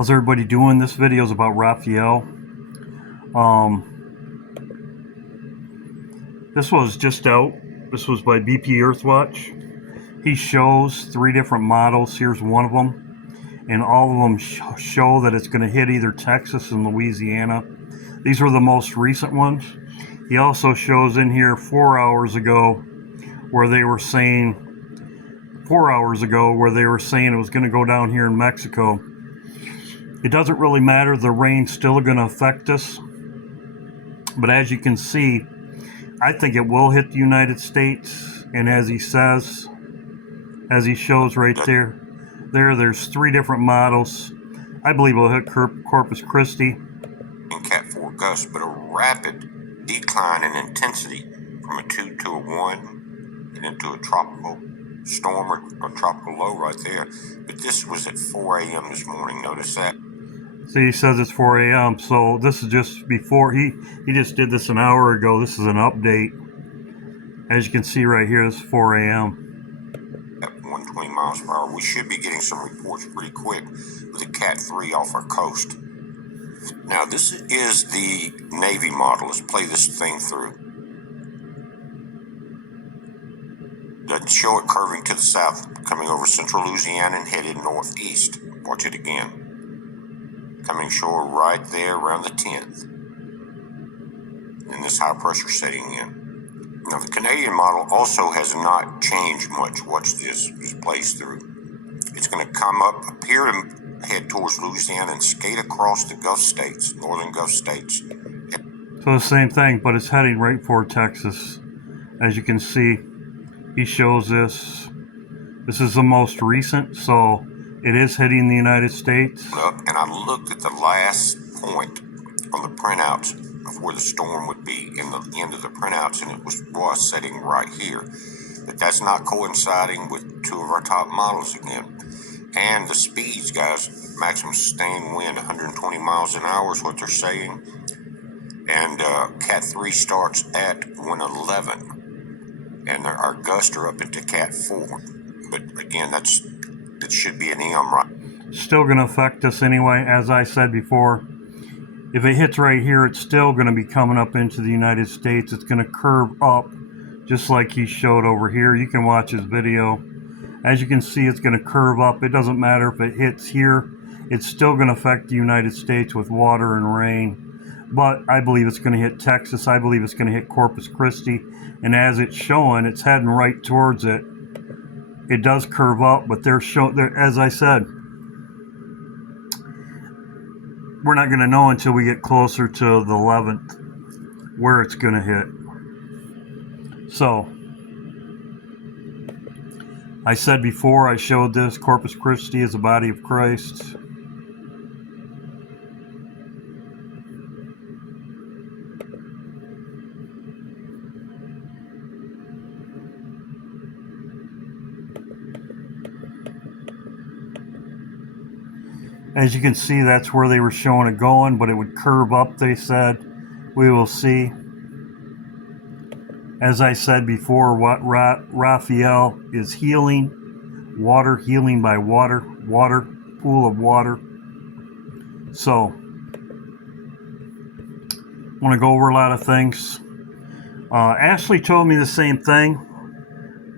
How's everybody doing? This video is about Raphael. This was just out. This was by BP Earthwatch. He shows 3 different models. Here's one of them. And all of them show that it's going to hit either Texas and Louisiana. These were the most recent ones. He also shows in here 4 hours ago where they were saying it was going to go down here in Mexico. It doesn't really matter. The rain's still going to affect us. But as you can see, I think it will hit the United States. And as he says, as he shows right there's 3 different models. I believe it'll hit Corpus Christi. In Cat 4 gusts, but a rapid decline in intensity from a 2 to a 1 and into a tropical storm or tropical low right there. But this was at 4 a.m. this morning. Notice that. See, he says it's 4 a.m. So this is just before he just did this an hour ago. This is an update. As you can see right here, it's 4 a.m. At 120 miles per hour. We should be getting some reports pretty quick with a Cat 3 off our coast. Now, this is the Navy model. Let's play this thing through. Doesn't show it curving to the south, coming over central Louisiana and headed northeast. Watch it again. Coming shore right there around the 10th. And this high pressure setting in. Now, the Canadian model also has not changed much. Watch this. Just plays through. It's going to come up, appear to head towards Louisiana and skate across the Gulf states, northern Gulf states. So the same thing, but it's heading right for Texas. As you can see, he shows this. This is the most recent, so it is hitting the United States. And I looked at the last point on the printouts of where the storm would be in the end of the printouts, and it was setting right here. But that's not coinciding with 2 of our top models again. And the speeds, guys, maximum sustained wind, 120 miles an hour is what they're saying. And Cat 3 starts at 111. And our gusts are up into Cat 4. But again, that should be an EM, right? Still going to affect us anyway. As I said before, if it hits right here, it's still going to be coming up into the United States. It's going to curve up, just like he showed over here. You can watch his video. As you can see, it's going to curve up. It doesn't matter if it hits here. It's still going to affect the United States with water and rain. But I believe it's going to hit Texas. I believe it's going to hit Corpus Christi. And as it's showing, it's heading right towards it. It does curve up, but as I said, we're not going to know until we get closer to the 11th where it's going to hit. So, I said before, I showed this, Corpus Christi is the body of Christ. As you can see, that's where they were showing it going, but it would curve up, they said. We will see. As I said before, what Raphael is healing. Water, healing by water. Water, pool of water. So, I want to go over a lot of things. Ashley told me the same thing.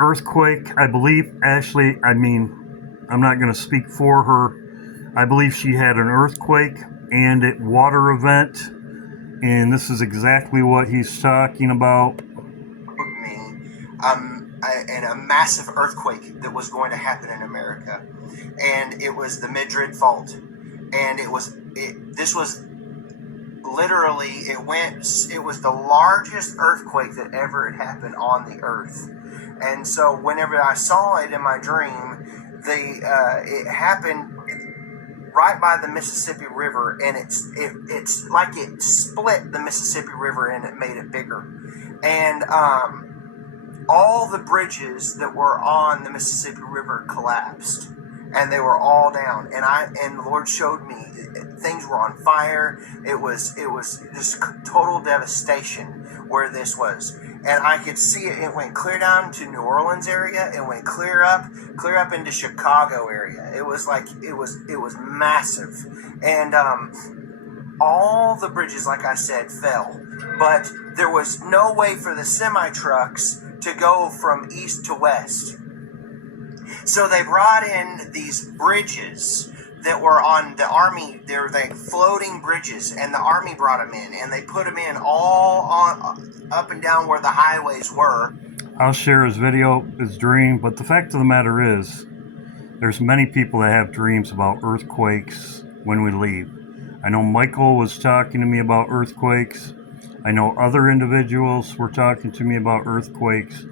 Earthquake, I believe. Ashley, I'm not going to speak for her. I believe she had an earthquake and a water event, and this is exactly what he's talking about. And a massive earthquake that was going to happen in America, and it was the Madrid fault, and this was literally it was the largest earthquake that ever had happened on the earth. And so whenever I saw it in my dream, it happened right by the Mississippi River, and it's like it split the Mississippi River and it made it bigger. And all the bridges that were on the Mississippi River collapsed. and they were all down. And the Lord showed me things were on fire. It was just total devastation where this was. And I could see it. It went clear down to New Orleans area. It went clear up into Chicago area. It was like it was massive, and all the bridges, like I said, fell. But there was no way for the semi trucks to go from east to west. So they brought in these bridges that were on the Army. They were like floating bridges, and the Army brought them in, and they put them in all on up and down where the highways were. I'll share his video, his dream, but the fact of the matter is, there's many people that have dreams about earthquakes when we leave. I know Michael was talking to me about earthquakes. I know other individuals were talking to me about earthquakes.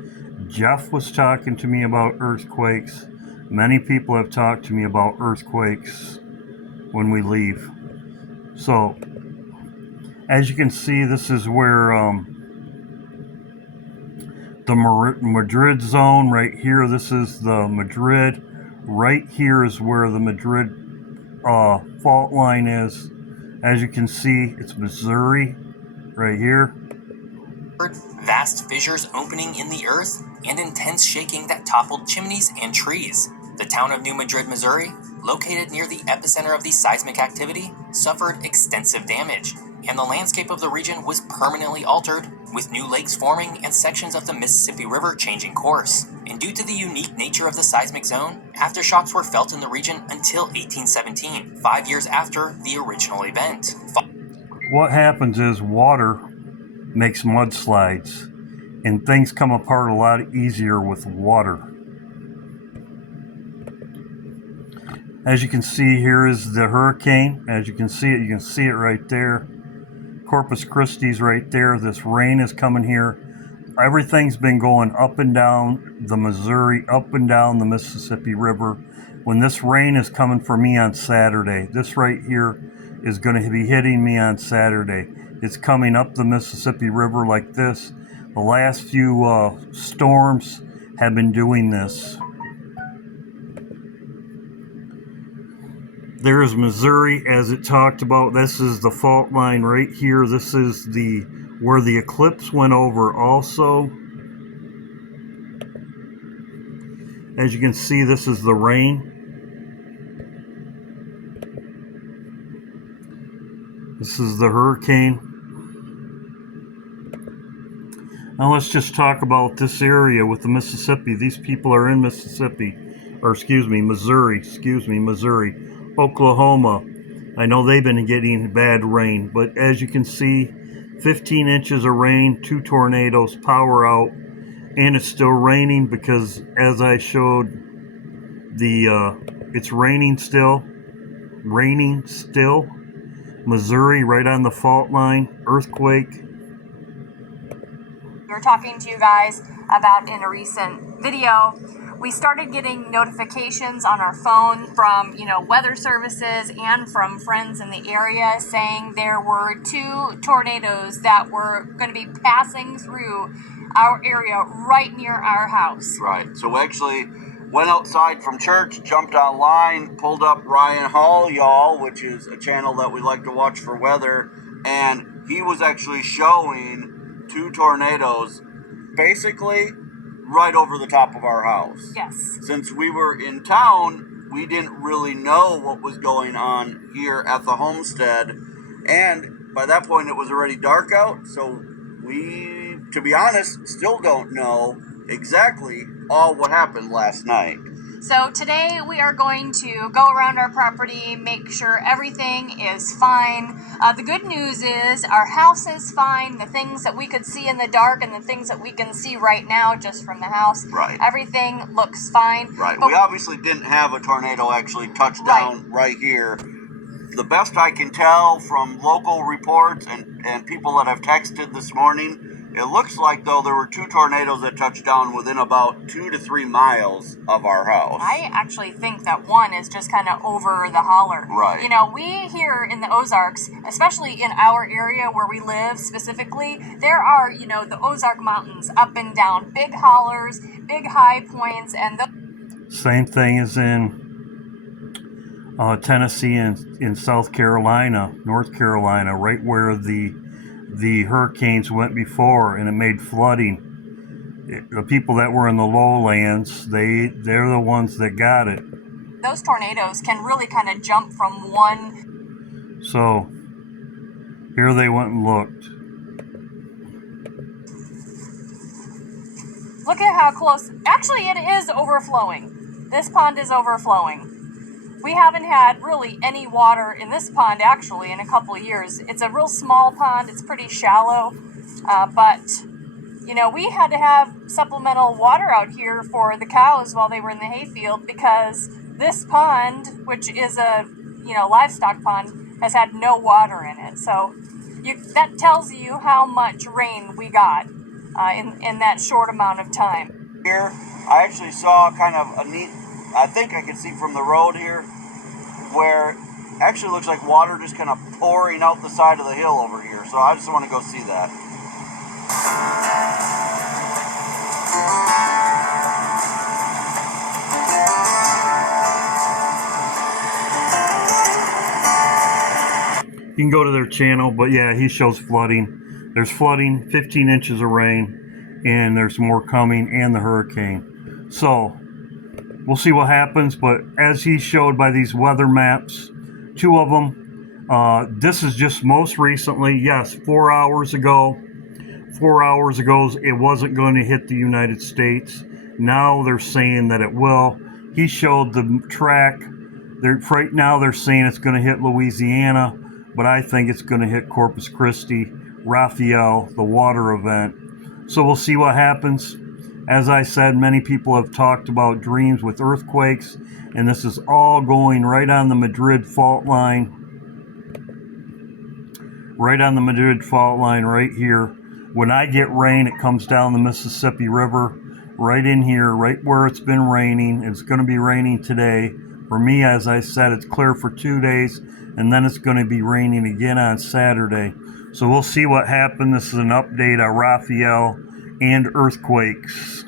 Jeff was talking to me about earthquakes. Many people have talked to me about earthquakes when we leave. So, as you can see, this is where the Madrid zone right here. This is the Madrid. Right here is where the Madrid fault line is. As you can see, it's Missouri right here. Vast fissures opening in the earth and intense shaking that toppled chimneys and trees. The town of New Madrid, Missouri, located near the epicenter of the seismic activity, suffered extensive damage, and the landscape of the region was permanently altered, with new lakes forming and sections of the Mississippi River changing course. And due to the unique nature of the seismic zone, aftershocks were felt in the region until 1817, 5 years after the original event. What happens is water makes mudslides, and things come apart a lot easier with water. As you can see, here is the hurricane. As you can see it right there. Corpus Christi's right there. This rain is coming here. Everything's been going up and down the Missouri, up and down the Mississippi River. When this rain is coming for me on Saturday, this right here is going to be hitting me on Saturday. It's coming up the Mississippi River like this. The last few storms have been doing this. There's Missouri, as it talked about. This is the fault line right here. This is where the eclipse went over also. As you can see, this is the rain. This is the hurricane. Now let's just talk about this area with the Mississippi. These people are in Mississippi, or Missouri, Oklahoma. I know they've been getting bad rain, but as you can see, 15 inches of rain, 2 tornadoes, power out, and it's still raining because, as I showed, it's raining still. Missouri, right on the fault line, earthquake. We were talking to you guys about in a recent video. We started getting notifications on our phone from, weather services and from friends in the area saying there were 2 tornadoes that were going to be passing through our area right near our house. Right. So we actually went outside from church, jumped online, pulled up Ryan Hall, y'all, which is a channel that we like to watch for weather, and he was actually showing 2 tornadoes basically right over the top of our house. Yes. Since we were in town, we didn't really know what was going on here at the homestead, and by that point it was already dark out, so we, to be honest, still don't know exactly all what happened last night. So today we are going to go around our property, make sure everything is fine. The good news is our house is fine. The things that we could see in the dark and the things that we can see right now just from the house, right, everything looks fine. Right. But we obviously didn't have a tornado actually touch down right here. The best I can tell from local reports and people that I've texted this morning, it looks like, though, there were 2 tornadoes that touched down within about 2 to 3 miles of our house. I actually think that one is just kind of over the holler. Right. We here in the Ozarks, especially in our area where we live specifically, there are, the Ozark Mountains up and down, big hollers, big high points, and same thing as in Tennessee and in South Carolina, North Carolina, right where the hurricanes went before, and it made flooding. The people that were in the lowlands, they're the ones that got it. Those tornadoes can really kind of jump from one. So here they went and looked. Look at how close. Actually, it is overflowing. This pond is overflowing. We haven't had really any water in this pond actually in a couple of years. It's a real small pond. It's pretty shallow, but you know, we had to have supplemental water out here for the cows while they were in the hayfield because this pond, which is a livestock pond, has had no water in it. So that tells you how much rain we got in that short amount of time. Here, I actually saw kind of a neat, I think I could see from the road here, where actually looks like water just kind of pouring out the side of the hill over here. So I just want to go see that. You can go to their channel, but yeah, he shows flooding. There's flooding, 15 inches of rain, and there's more coming, and the hurricane. So we'll see what happens, but as he showed by these weather maps, 2 of them, this is just most recently, yes, 4 hours ago. 4 hours ago, it wasn't going to hit the United States. Now they're saying that it will. He showed the track. Right now they're saying it's going to hit Louisiana, but I think it's going to hit Corpus Christi, Raphael, the water event. So we'll see what happens. As I said, many people have talked about dreams with earthquakes, and this is all going right on the Madrid fault line. Right on the Madrid fault line right here. When I get rain, it comes down the Mississippi River, right in here, right where it's been raining. It's going to be raining today. For me, as I said, it's clear for 2 days, and then it's going to be raining again on Saturday. So we'll see what happens. This is an update on Raphael and earthquakes.